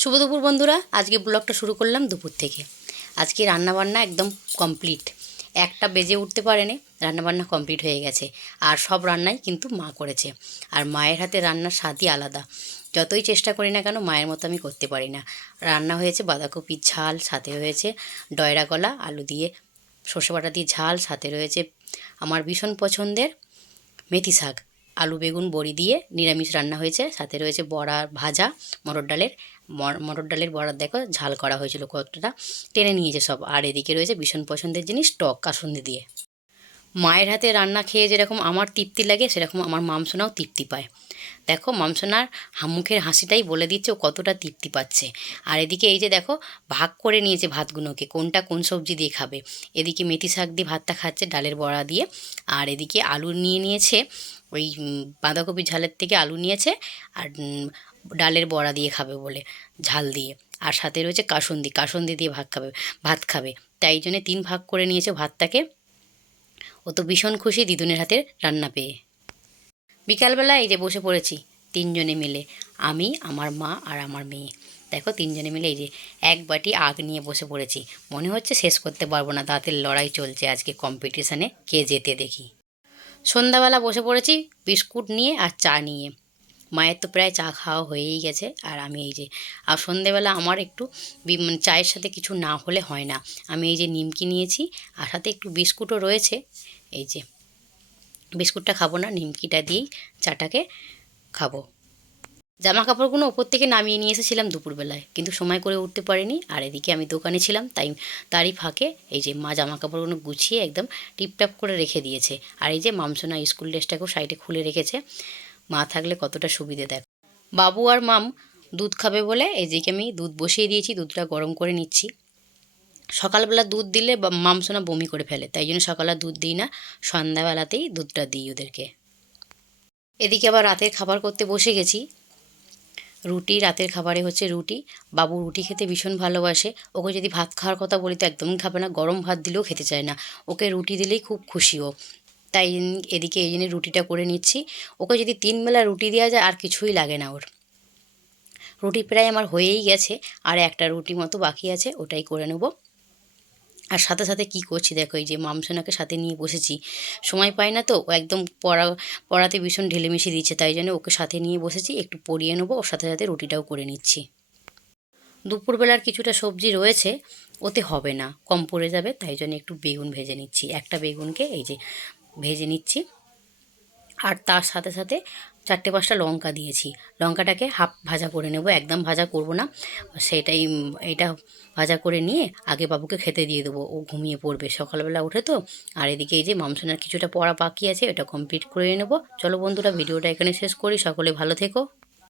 শুভ দুপুর বন্ধুরা, আজকে ব্লগটা শুরু করলাম দুপুর থেকে। আজকে রান্নাবান্না একদম কমপ্লিট। একটা বেজে উঠতে পারেনি, রান্নাবান্না কমপ্লিট হয়ে গেছে। আর সব রান্নাই কিন্তু মা করেছে। আর মায়ের হাতে রান্নার স্বাদই আলাদা। যতই চেষ্টা করি না কেন মায়ের মতো আমি করতে পারি না। রান্না হয়েছে বাঁধাকপির ঝাল, সাথে হয়েছে ডয়রা গলা আলু দিয়ে সর্ষে বাটা দিয়ে ঝাল, সাথে রয়েছে আমার ভীষণ পছন্দের মেথি শাক, আলু বেগুন বড়ি দিয়ে নিরামিষ রান্না হয়েছে। সাথে রয়েছে বড়া ভাজা, মটর ডালের বড়ার দেখো ঝাল করা হয়েছিল, কতটা টেনে নিয়েছে সব। আর এদিকে রয়েছে ভীষণ পছন্দের জিনিস টক কাসুন্দি দিয়ে। মায়ের হাতে রান্না খেয়ে যেরকম আমার তৃপ্তি লাগে, সেরকম আমার মামসোনাও তৃপ্তি পায়। দেখো মামসোনার মুখের হাসিটাই বলে দিচ্ছে ও কতটা তৃপ্তি পাচ্ছে। আর এদিকে এই যে দেখো ভাগ করে নিয়েছে ভাতগুলোকে, কোনটা কোন সবজি দিয়ে খাবে। এদিকে মেথি শাক দিয়ে ভাতটা খাচ্ছে ডালের বড়া দিয়ে। আর এদিকে আলু নিয়েছে, ওই বাঁধাকপি ঝালের থেকে আলু নিয়েছে। আর ডালের বড়া দিয়ে খাবে বলে, ঝাল দিয়ে। আর সাথে রয়েছে কাসুন্দি দিয়ে ভাত খাবে। তাই জন্য 3 ভাগ করে নিয়েছে ভাতটাকে। ও তো ভীষণ খুশি দিদুনের হাতের রান্না পেয়ে। বিকালবেলা এই যে বসে পড়েছি 3 জনে মিলে, আমি, আমার মা আর আমার মেয়ে। দেখো 3 জনে মিলে এই যে এক বাটি আগ নিয়ে বসে পড়েছি। মনে হচ্ছে শেষ করতে পারবো না, দাঁতের লড়াই চলছে আজকে কম্পিটিশানে কে জেতে দেখি। সন্ধ্যাবেলা বসে পড়েছি বিস্কুট নিয়ে আর চা নিয়ে। মায়ের তো প্রায় চা খাওয়া হয়েই গেছে, আর আমি এই যে আর সন্ধেবেলা আমার একটু চায়ের সাথে কিছু না হলে হয় না। আমি এই যে নিমকি নিয়েছি, আর সাথে একটু বিস্কুটও রয়েছে। এই যে বিস্কুটটা খাবো না, নিমকিটা দিয়েই চাটাকে খাবো। জামা কাপড়গুলো ওপর থেকে নামিয়ে নিয়ে এসেছিলাম দুপুরবেলায়, কিন্তু সময় করে উঠতে পারিনি। আর এদিকে আমি দোকানে ছিলাম, তারই ফাঁকে এই যে মা জামা কাপড়গুলো গুছিয়ে একদম টিপটাপ করে রেখে দিয়েছে। আর এই যে মামসোনা স্কুল ড্রেসটাকেও সাইডে খুলে রেখেছে। মা থাকলে কতটা সুবিধে দেখ। বাবু আর মাম দুধ খাবে বলে এদিকে আমি দুধ বসিয়ে দিয়েছি, দুধটা গরম করে নিচ্ছি। সকালবেলা দুধ দিলে মামসোনা বমি করে ফেলে, তাই জন্য সকালে দুধ দিই না, সন্ধ্যাবেলাতেই দুধটা দিই ওদেরকে। এদিকে আবার রাতের খাবার করতে বসে গেছি। রুটি, রাতের খাবারে হচ্ছে রুটি। বাবু রুটি খেতে ভীষণ ভালোবাসে। ওকে যদি ভাত খাওয়ার কথা বলি তো একদমই খাবে না, গরম ভাত দিলেও খেতে চায় না। ওকে রুটি দিলেই খুব খুশি ও। তাই এদিকে এই জন্য রুটিটা করে নিচ্ছি। ওকে যদি 3 বেলা রুটি দেওয়া যায় আর কিছুই লাগে না ওর। রুটি প্রায় আমার হয়েই গেছে, আর একটা রুটি মতো বাকি আছে, ওটাই করে নেব। আর সাথে সাথে কী করছি দেখো, এই যে মামসোনাকে সাথে নিয়ে বসেছি। সময় পাই না তো, ও একদম পড়াতে ভীষণ ঢিলেমিশে দিচ্ছে, তাই জন্য ওকে সাথে নিয়ে বসেছি, একটু পড়িয়ে নেবো, ওর সাথে সাথে রুটিটাও করে নিচ্ছি। দুপুরবেলার কিছুটা সবজি রয়েছে, ওতে হবে না, কম পড়ে যাবে, তাই জন্য একটু বেগুন ভেজে নিচ্ছি। একটা বেগুনকে এই যে ভেজে নিচ্ছি। আর তার সাথে সাথে 4-5টা লঙ্কা দিয়েছি। লঙ্কাটাকে হাফ ভাজা করে নেব, একদম ভাজা করব না। সেটাই এটা ভাজা করে নিয়ে আগে বাবুকে খেতে দিয়ে দেবো, ও ঘুমিয়ে পড়বে সকালবেলা উঠে তো। আর এদিকে এই যে মামসোনার কিছুটা পড়া বাকি আছে, ওটা কমপ্লিট করে নেব। চলো বন্ধুরা, ভিডিওটা এখানে শেষ করি। সকলে ভালো থেকো।